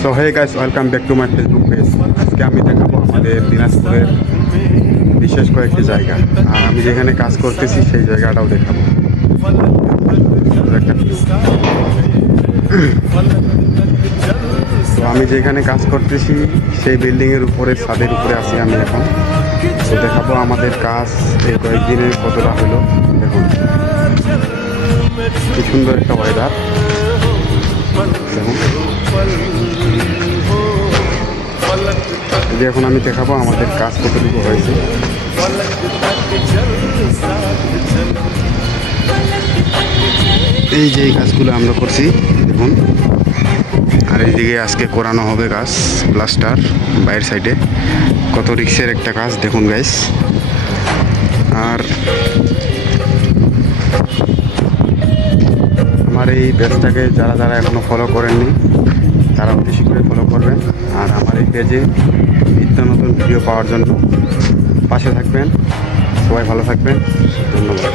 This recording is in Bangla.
So hey guys, welcome back to my Facebook page. আজকে আমি দেখাবো আমাদের দিনাজপুরের বিশেষ কয়েকটি জায়গা, আর আমি যেখানে কাজ করতেছি সেই জায়গাটাও দেখাবো। তো আমি যেখানে কাজ করতেছি সেই বিল্ডিংয়ের উপরে, ছাদের উপরে আছি আমি এখন। তো দেখাবো আমাদের কাজ এই কয়েকদিনে কতটা হলো। দেখুন কি সুন্দর একটা ওয়েদার। দেখুন যে এখন আমি দেখাবো আমাদের কাজ কতটুকু হয়েছে। এই যে এই কাজগুলো আমরা করছি দেখুন, আর এইদিকে আজকে করানো হবে কাজ প্লাস্টার বাইরের সাইডে। কত রিক্সের একটা কাজ দেখুন গাইস। আর আমার এই পেজটাকে যারা যারা এখনও ফলো করেননি তারা অতি শীঘ্রই ফলো করবেন, আর আমার এই পেজে নিত্য নতুন ভিডিও পাওয়ার জন্য পাশে থাকবেন। সবাই ভালো থাকবেন, ধন্যবাদ।